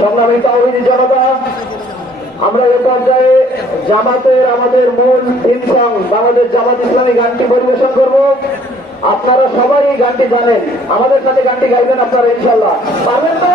সংগ্রামী তাহিনী জনতা, আমরা এ পর্যায়ে জামাতের আমাদের মূল থিম সং বাংলাদেশ জামাত ইসলামী গানটি পরিবেশন করব। আপনারা সবাই গানটি জানেন। আমাদের সাথে গানটি গাইবেন আপনারা ইনশাল্লাহ পারবেন তো?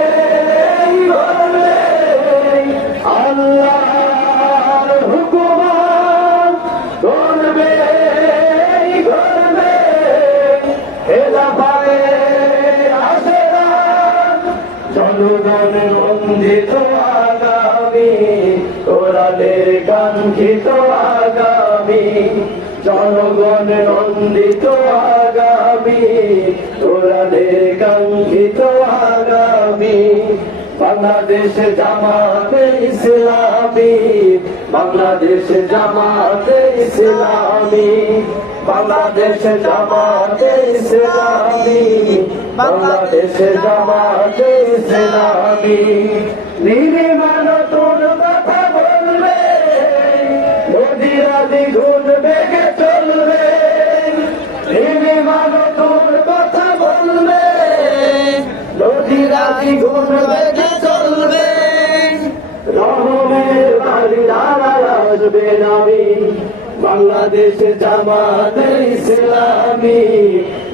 জনগণ বন্দিত আগামী কোরআনের কাঙ্ক্ষিত আগামী, জনগণ বাংলাদেশ জামাতে ইসলামী, বাংলাদেশ জামাতে ইসলামী, বাংলাদেশ জামাতে ইসলামী। বাংলাদেশ জামাতে ইসলামী নির্মাণ তোর কথা মোদিরা চলবে। নির্মাণ তোর কথা বলবে। নদীরা দ্বিগুণ বেগে চলবে। রহমের বাড়ি দাঁড়ায় আসবে নামি। বাংলাদেশে জামাতে ইসলামী।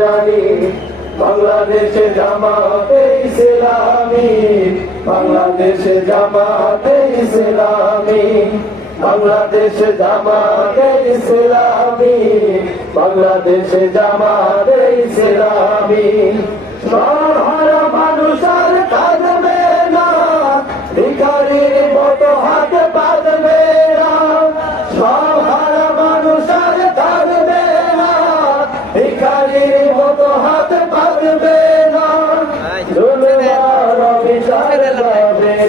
জানি বাংলাদেশে জামাতে ইসলামী বাংলাদেশে জামাতে ইসলামী বাংলাদেশে জামাতে ইসলামী বাংলাদেশে জামাতে ইসলামী।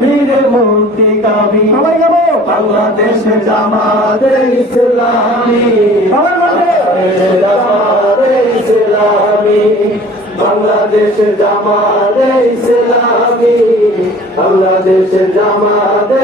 বীর মন্ত্রী কাবি বাংলাদেশে জামাতে ইসলামী। বাংলাদেশে জামাতে ইসলামী। জামাতে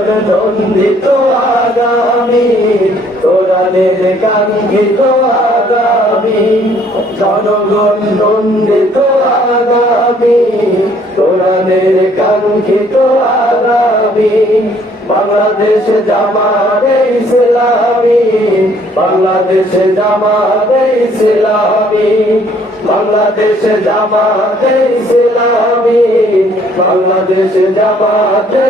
জনগণ নন্দিত আগামী কোরআনের কাঙ্ক্ষিত আগামী জনগণ নন্দিত আগামী কোরআনের কাঙ্ক্ষিত আগামী, বাংলাদেশ জামাতে ইসলামী, বাংলাদেশ জামাতে ইসলামী, বাংলাদেশ জামাতে ইসলামী, বাংলাদেশ জামাতে